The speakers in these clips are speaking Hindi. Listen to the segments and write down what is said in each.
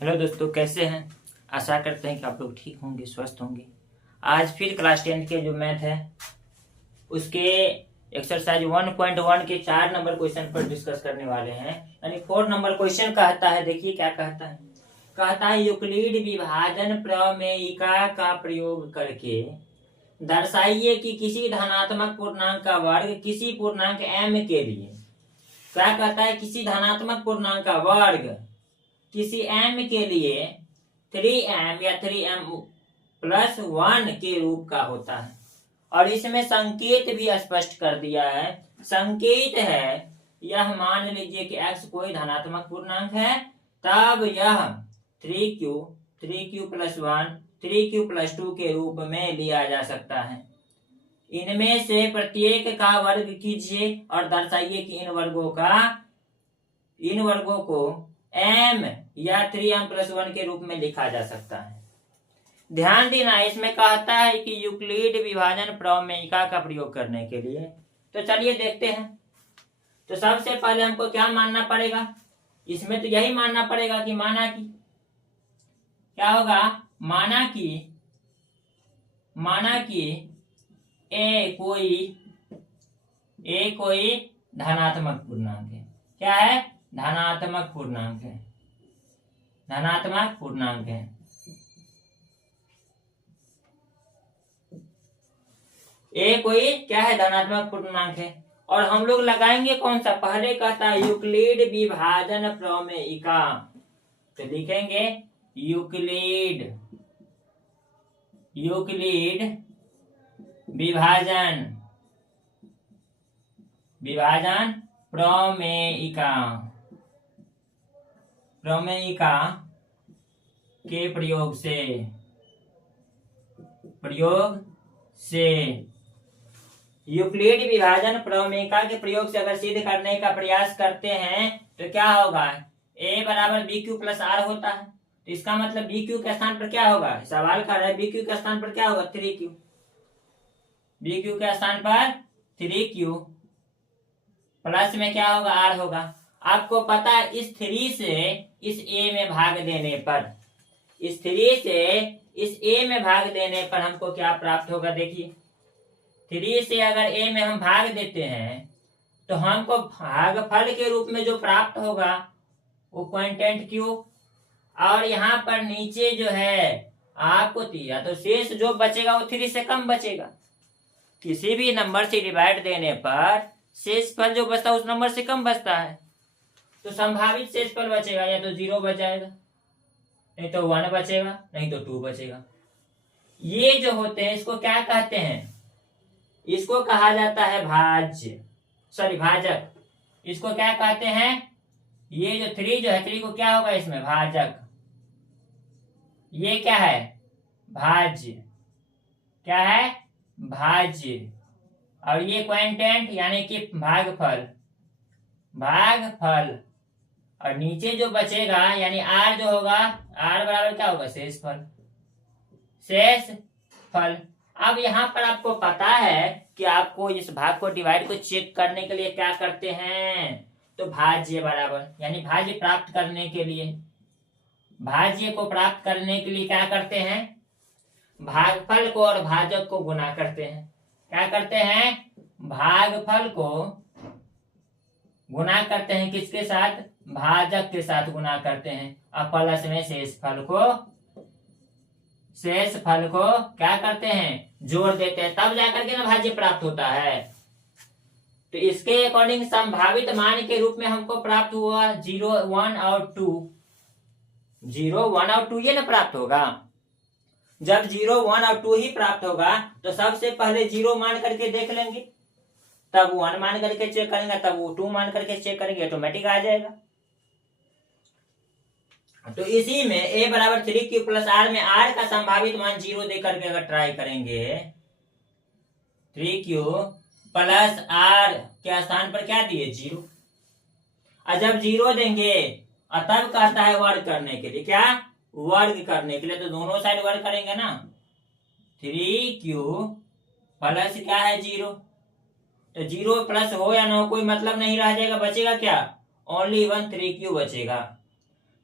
हेलो दोस्तों, कैसे हैं। आशा करते हैं कि आप लोग ठीक होंगे, स्वस्थ होंगे। आज फिर क्लास 10 के जो मैथ है उसके एक्सरसाइज 1.1 के 4 नंबर क्वेश्चन पर डिस्कस करने वाले हैं। यानी 4 नंबर क्वेश्चन कहता है, देखिए क्या कहता है। कहता है यूक्लिड विभाजन प्रमेयिका का प्रयोग करके दर्शाइए कि किसी धनात्मक पूर्णांक का वर्ग किसी पूर्णांक m के लिए, क्या कहता है, किसी धनात्मक पूर्णांक का वर्ग किसी m के लिए 3m या 3m+1 के रूप का होता है। और इसमें संकेत भी स्पष्ट कर दिया है। संकेत है, यह मान लीजिए कि x कोई धनात्मक पूर्णांक है, तब यह 3q+1 3q+2 के रूप में लिया जा सकता है। इनमें से प्रत्येक का वर्ग कीजिए और दर्शाइए कि इन वर्गों को m या 3m+1 के रूप में लिखा जा सकता है। ध्यान देना, इसमें कहता है कि यूक्लिड विभाजन प्रमेयिका का प्रयोग करने के लिए। तो चलिए देखते हैं। तो सबसे पहले हमको क्या मानना पड़ेगा, इसमें तो यही मानना पड़ेगा कि माना कि क्या होगा, माना कि ए कोई धनात्मक पूर्णांक है। क्या है? धनात्मक पूर्णांक है। ए कोई क्या है? धनात्मक पूर्णांक है। और हम लोग लगाएंगे कौन सा? पहले कहता है यूक्लिड विभाजन प्रमेयिका, तो लिखेंगे यूक्लिड विभाजन प्रमेयिका के प्रयोग से यूक्लिड विभाजन प्रमेयिका के प्रयोग से अगर सिद्ध करने का प्रयास करते हैं तो क्या होगा, a बराबर bq+r होता है। तो इसका मतलब bq के स्थान पर क्या होगा, सवाल कर रहा है bq के स्थान पर क्या होगा, 3q। bq के स्थान पर 3q प्लस में क्या होगा, r होगा। आपको पता है इस 3 से इस a में भाग देने पर, इस 3 से इस a में भाग देने पर हमको क्या प्राप्त होगा। देखिए 3 से अगर a में हम भाग देते हैं तो हमको भागफल के रूप में जो प्राप्त होगा वो क्वांटेंट q, और यहाँ पर नीचे जो है आपको दिया, तो शेष जो बचेगा वो 3 से कम बचेगा। किसी भी नंबर से डिवाइड देने पर शेष फल जो बचता है उस नंबर से कम बचता है। तो संभावित शेष फल बचेगा, या तो 0 बच जाएगा, नहीं तो 1 बचेगा, नहीं तो 2 बचेगा। ये जो होते हैं इसको क्या कहते हैं, इसको कहा जाता है भाजक। इसको क्या कहते हैं, ये जो 3 जो है 3 को क्या होगा इसमें, भाजक। ये क्या है, भाज्य। क्या है, भाज्य। और ये क्वांटेंट यानी कि भागफल। और नीचे जो बचेगा यानी r जो होगा, r बराबर क्या होगा, शेष फल। अब यहाँ पर आपको पता है कि आपको इस भाग को डिवाइड को चेक करने के लिए क्या करते हैं, तो भाज्य बराबर, यानी भाज्य प्राप्त करने के लिए, भाज्य को प्राप्त करने के लिए क्या करते हैं, भागफल को और भाजक को गुना करते हैं। क्या करते हैं, भागफल को गुना करते हैं, किसके साथ, भाजक के साथ गुना करते हैं, और प्लस में शेष फल को क्या करते हैं, जोड़ देते हैं, तब जाकर के ना भाज्य प्राप्त होता है। तो इसके अकॉर्डिंग संभावित मान के रूप में हमको प्राप्त हुआ 0, 1 और 2। 0, 1 और 2 ये ना प्राप्त होगा। जब 0, 1 और 2 ही प्राप्त होगा तो सबसे पहले 0 मान करके देख लेंगे, तब 1 मान करके चेक करेंगे, तब वो 2 मान करके चेक करेंगे, ऑटोमेटिक आ जाएगा। तो इसी में a बराबर 3q+r में r का संभावित मान 0 दे करके अगर ट्राई करेंगे, 3q+r के स्थान पर क्या दिए, 0। और जब 0 देंगे और तब कहता है वर्ग करने के लिए, क्या, वर्ग करने के लिए, तो दोनों साइड वर्ग करेंगे ना, 3q प्लस क्या है, 0। तो 0 प्लस हो या ना हो कोई मतलब नहीं रह जाएगा, बचेगा क्या, ओनली 1 3q बचेगा।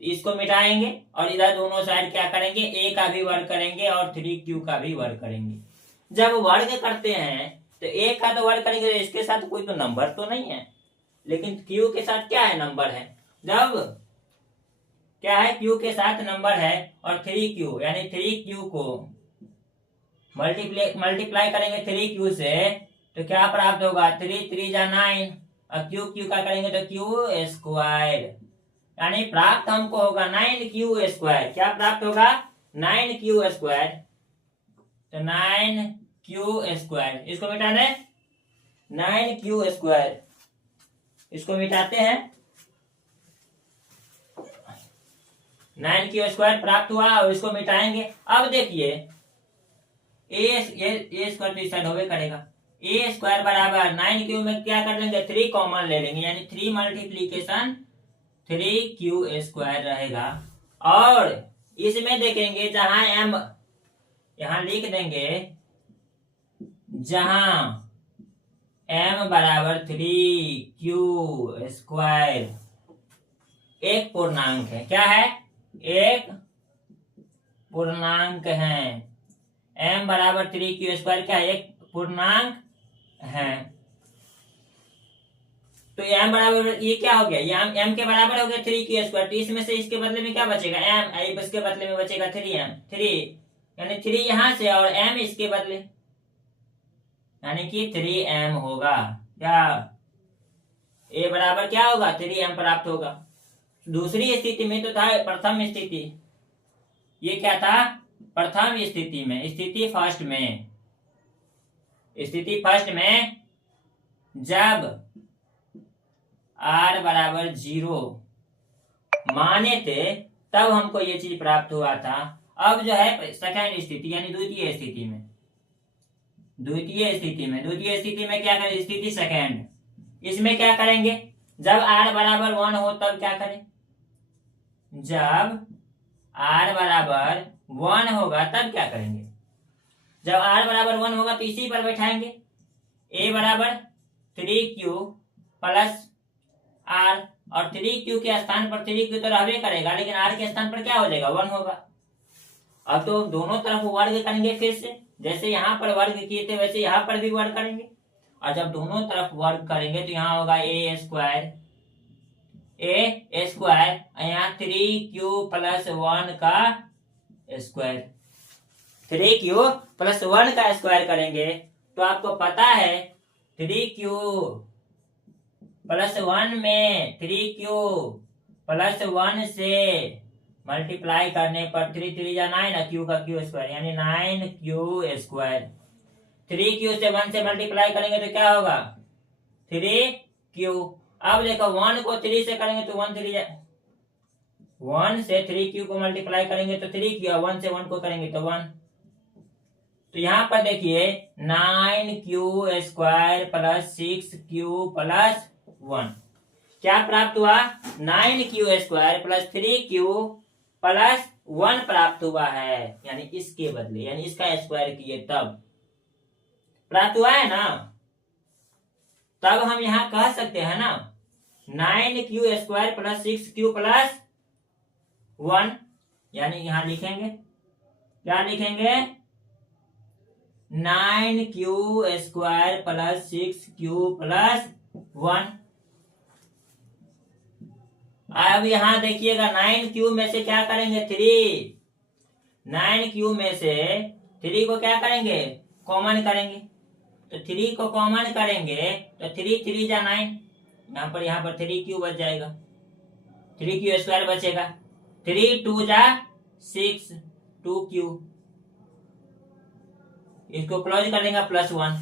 इसको मिटाएंगे और इधर दोनों साइड क्या करेंगे, a का भी वर्ग करेंगे और 3q का भी वर्ग करेंगे। जब वर्ग करते हैं तो a का तो वर्ग करेंगे, तो इसके साथ कोई तो नंबर तो नहीं है, लेकिन q के साथ क्या है, नंबर है। जब क्या है, q के साथ नंबर है और 3q यानी 3q को मल्टीप्लाई करेंगे 3q से तो क्या प्राप्त होगा, 3 3 जा 9 और q का करेंगे तो q स्क्वायर, यानी प्राप्त हमको होगा 9q स्क्वायर। क्या प्राप्त होगा, 9q स्क्वायर। तो 9q स्क्वायर, इसको मिटाने 9q स्क्वायर, इसको मिटाते हैं, 9q स्क्वायर प्राप्त हुआ और इसको मिटाएंगे। अब देखिए ए स्क्वायर तो इस साइड होवे करेगा, ए स्क्वायर बराबर 9q में क्या कर लेंगे, 3 कॉमन ले लेंगे, यानी 3 मल्टीप्लीकेशन 3q स्क्वायर रहेगा। और इसमें देखेंगे जहां m, यहां लिख देंगे जहां m बराबर 3q स्क्वायर एक पूर्णांक है। क्या है, एक पूर्णांक है। m बराबर 3q स्क्वायर क्या है, एक पूर्णांक है। तो m बराबर ये क्या हो गया, ये m के बराबर हो गया 3q स्क्वायर। तो इसमें से इसके बदले में क्या बचेगा, m, इसके बदले में बचेगा 3m, 3 यानी 3 यहां से और m इसके बदले, यानी कि 3m होगा। क्या a बराबर क्या होगा, 3m प्राप्त होगा। दूसरी स्थिति में तो था प्रथम स्थिति, ये क्या था, प्रथम स्थिति में, स्थिति फर्स्ट में जब r बराबर 0 माने थे तब हमको ये चीज प्राप्त हुआ था। अब जो है सेकेंड स्थिति यानी द्वितीय स्थिति में क्या करें, स्थिति सेकेंड, इसमें क्या करेंगे, जब r बराबर 1 हो तब क्या करें, जब r बराबर 1 होगा तब क्या करेंगे, जब r बराबर 1 होगा तो इसी पर बैठाएंगे, a बराबर 3q प्लस r, और 3q के स्थान पर 3q तो रहबे करेगा, लेकिन r के स्थान पर क्या हो जाएगा, 1 होगा। अब तो दोनों तरफ वर्ग करेंगे फिर से, जैसे यहाँ पर वर्ग किए थे वैसे यहाँ पर भी वर्ग करेंगे, और जब दोनों तरफ वर्ग करेंगे तो यहाँ होगा a स्क्वायर, यहाँ 3q प्लस 1 का स्क्वायर, 3q प्लस 1 का स्क्वायर करेंगे तो आपको पता है 3q प्लस 1 में 3q प्लस 1 से मल्टीप्लाई करने पर 3 3 जा 9 और q का q स्क्वायर, यानी 9q स्क्वायर। 3q से 1 से मल्टीप्लाई करेंगे तो क्या होगा, 3q। अब देखो 1 को 3 से करेंगे तो 1 3 1 से 3q को मल्टीप्लाई करेंगे तो 3q, और 1 से 1 को करेंगे तो 1। तो यहाँ पर देखिए 9q square plus 6q plus 1 क्या प्राप्त हुआ, 9q square plus 3q plus 1 प्राप्त हुआ है, यानी इसके बदले, यानी इसका स्क्वायर किए तब प्राप्त हुआ है ना। तब हम यहाँ कह सकते हैं ना 9q square plus 6q plus 1, यानी यहां लिखेंगे, क्या लिखेंगे, 9q square plus 6q plus 1। अब यहां देखिएगा 9q में से क्या करेंगे, 9q में से 3 को क्या करेंगे, कॉमन करेंगे, तो 3 को कॉमन करेंगे तो 3 3 जा 9, यहाँ पर 3q बच जाएगा, 3q स्क्वायर बचेगा, 3 2 जा 6 2q, इसको क्लोज कर देंगे प्लस 1।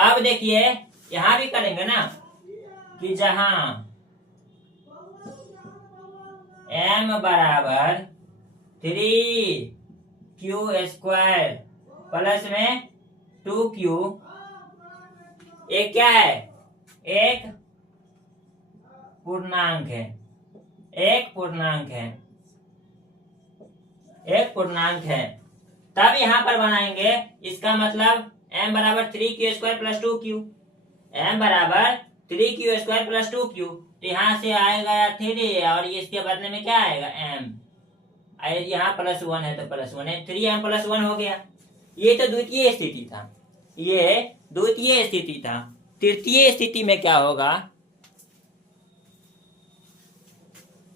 अब देखिए यहां भी करेंगे ना कि जहां m बराबर 3q स्क्वायर प्लस में 2q, एक क्या है, एक पूर्णांक है, तब यहां पर बनाएंगे, इसका मतलब m बराबर 3q square plus 2q, m बराबर 3q स्क्वायर प्लस 2q, तो यहाँ से आएगा 3 और इसके बदले में क्या आएगा m। यहाँ +1 है तो +1 है, 3m + 1 हो गया। ये तो द्वितीय स्थिति था, ये द्वितीय स्थिति था। तृतीय स्थिति में क्या होगा?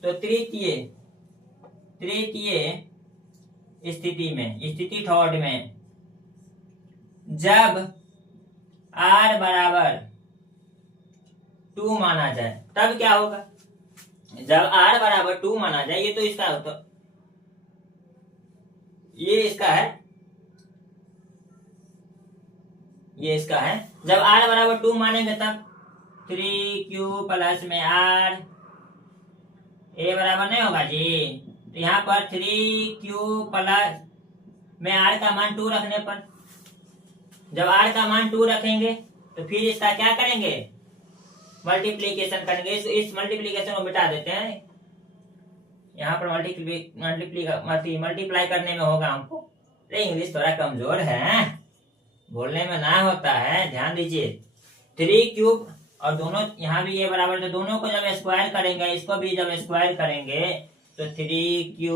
तो तृतीय स्थिति में, स्थिति थर्ड में, जब r बराबर 2 माना जाए तब क्या होगा? जब r बराबर 2 माना जाए, ये तो इसका होता, ये इसका है, ये इसका है। जब r बराबर 2 मानेंगे तब 3q प्लस में r, ए बराबर नहीं होगा जी। तो यहाँ पर 3q प्लस में r का मान 2 रखने पर, जब r का मान 2 रखेंगे तो फिर इसका क्या करेंगे? मल्टीप्लीकेशन करेंगे। इस मल्टीप्लीकेशन को मिटा देते हैं। यहाँ पर मल्टीप्लाई करने में होगा हमको। इंग्लिश थोड़ा कमजोर है, बोलने में ना होता है, ध्यान दीजिए। 3q और दोनों यहाँ भी ये बराबर, तो दोनों को जब स्क्वायर करेंगे, इसको भी जब स्क्वायर करेंगे तो 3q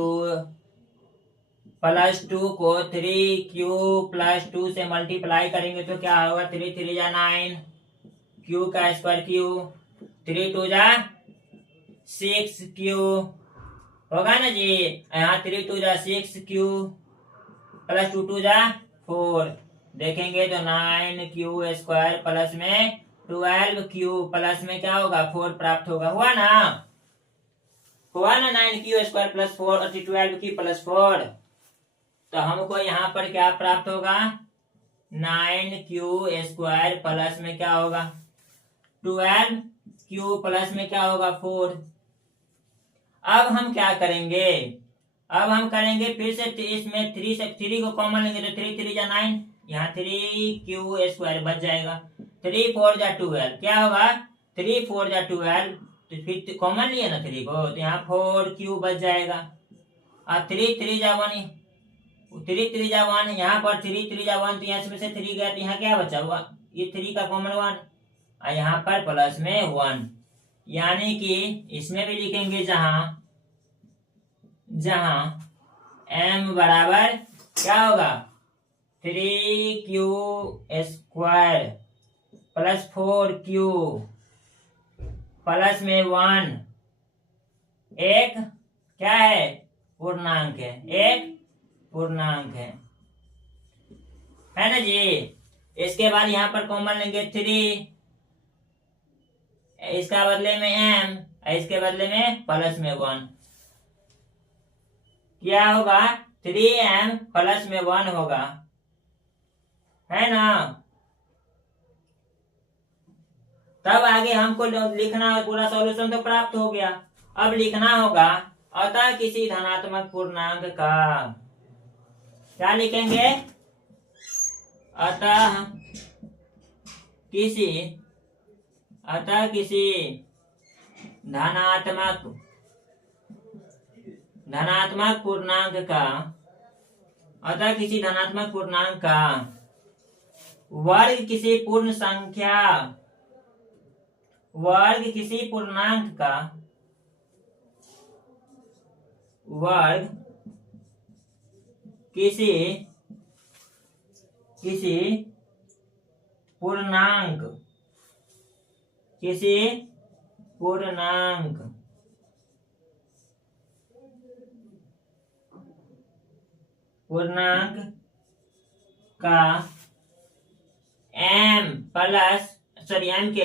प्लस 2 को 3q प्लस 2 से मल्टीप्लाई करेंगे तो क्या होगा? 3 3 जा 9, q का स्क्वायर q, 3 2 जा 6q होगा ना जी। यहाँ 3 2 जा 6q प्लस 2 2 जा 4, देखेंगे तो 9q स्क्वायर प्लस में 12q प्लस में क्या होगा? 4 प्राप्त होगा। हुआ ना? हुआ ना? 9q स्क्वायर प्लस 4 और 12q प्लस 4। तो हमको यहाँ पर क्या प्राप्त होगा? 9q स्क्वायर प्लस में क्या होगा? 12q प्लस में क्या होगा? 4। अब हम क्या करेंगे? अब हम करेंगे फिर से इसमें 3 से 3 को कॉमन लेंगे तो 3 3 जा 9, यहाँ 3q स्क्वायर बच जाएगा। 3 4 जा 12, क्या होगा? 3 4 जा 12, तो फिर कॉमन लिए ना 3 को, तो यहाँ 4q बच जाएगा। अब 3 3 जा 1, 3 3 जा 1, यहाँ पर 3 3 जा 1, तो यहाँ से 3 गया तो यहाँ क्या बचा हुआ? ये 3 का कॉमन 1, और यहाँ पर प्लस में 1, यानी कि इसमें भी लिखेंगे जहां m बराबर क्या होगा? 3q square plus 4q plus में 1, एक क्या है? पूर्णांक है, एक पूर्णांक है ना जी। इसके बाद यहाँ पर कॉमन लेंगे 3, इसका बदले में m, इसके बदले में प्लस में 1, क्या होगा? 3m प्लस में 1 होगा, है ना? तब आगे हमको लिखना है, पूरा सॉल्यूशन तो प्राप्त हो गया। अब लिखना होगा अतः किसी धनात्मक पूर्णांक का, क्या लिखेंगे? अतः किसी धनात्मक पूर्णांक का, अतः किसी धनात्मक पूर्णांक का वर्ग किसी पूर्ण संख्या, वर्ग किसी पूर्णांक का वर्ग किसी पूर्णांक का m के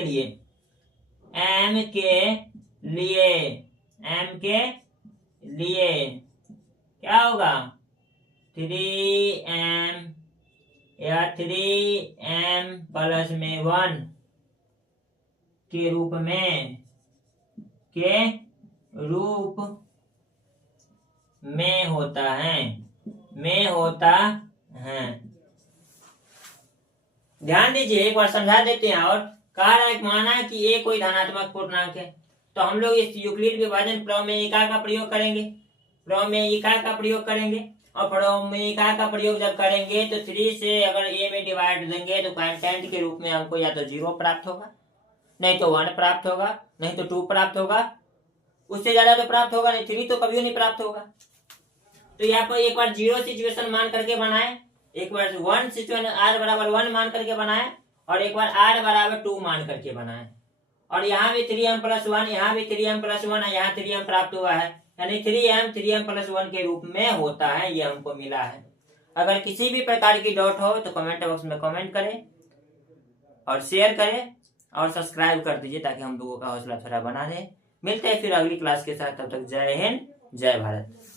लिए क्या होगा? 3m या 3m प्लस में 1 के रूप में होता है। ध्यान दीजिए, एक बार समझा देते हैं। और कहा रहा है, माना कि ये कोई धनात्मक पूर्णांक है, तो हम लोग इस यूक्लिड विभाजन प्रमेयिका का प्रयोग करेंगे। और प्रमेयिका का प्रयोग जब करेंगे तो 3 से अगर a में डिवाइड देंगे तो कांस्टेंट के रूप में हमको या तो 0 प्राप्त होगा, नहीं तो 1 प्राप्त होगा, नहीं तो 2 प्राप्त होगा, उससे ज्यादा तो प्राप्त होगा नहीं, 3 तो कभी नहीं प्राप्त होगा। तो यहाँ पर एक बार 0 सिचुएशन मान करके बनाए, एक बार 1 सिचुएशन r बराबर 1 मान करके बनाए, और एक बार r बराबर 2 मान करके बनाए। और यहाँ भी 3m+1, यहाँ भी 3m+1 यहाँ 3m प्राप्त हुआ है, यानी 3m+1 के रूप में होता है, ये हमको मिला है। अगर किसी भी प्रकार की डाउट हो तो कमेंट बॉक्स में कमेंट करें और शेयर करें और सब्सक्राइब कर दीजिए, ताकि हम लोगों का हौसला थोड़ा बना रहे। मिलते हैं फिर अगली क्लास के साथ, तब तक जय हिंद जय भारत।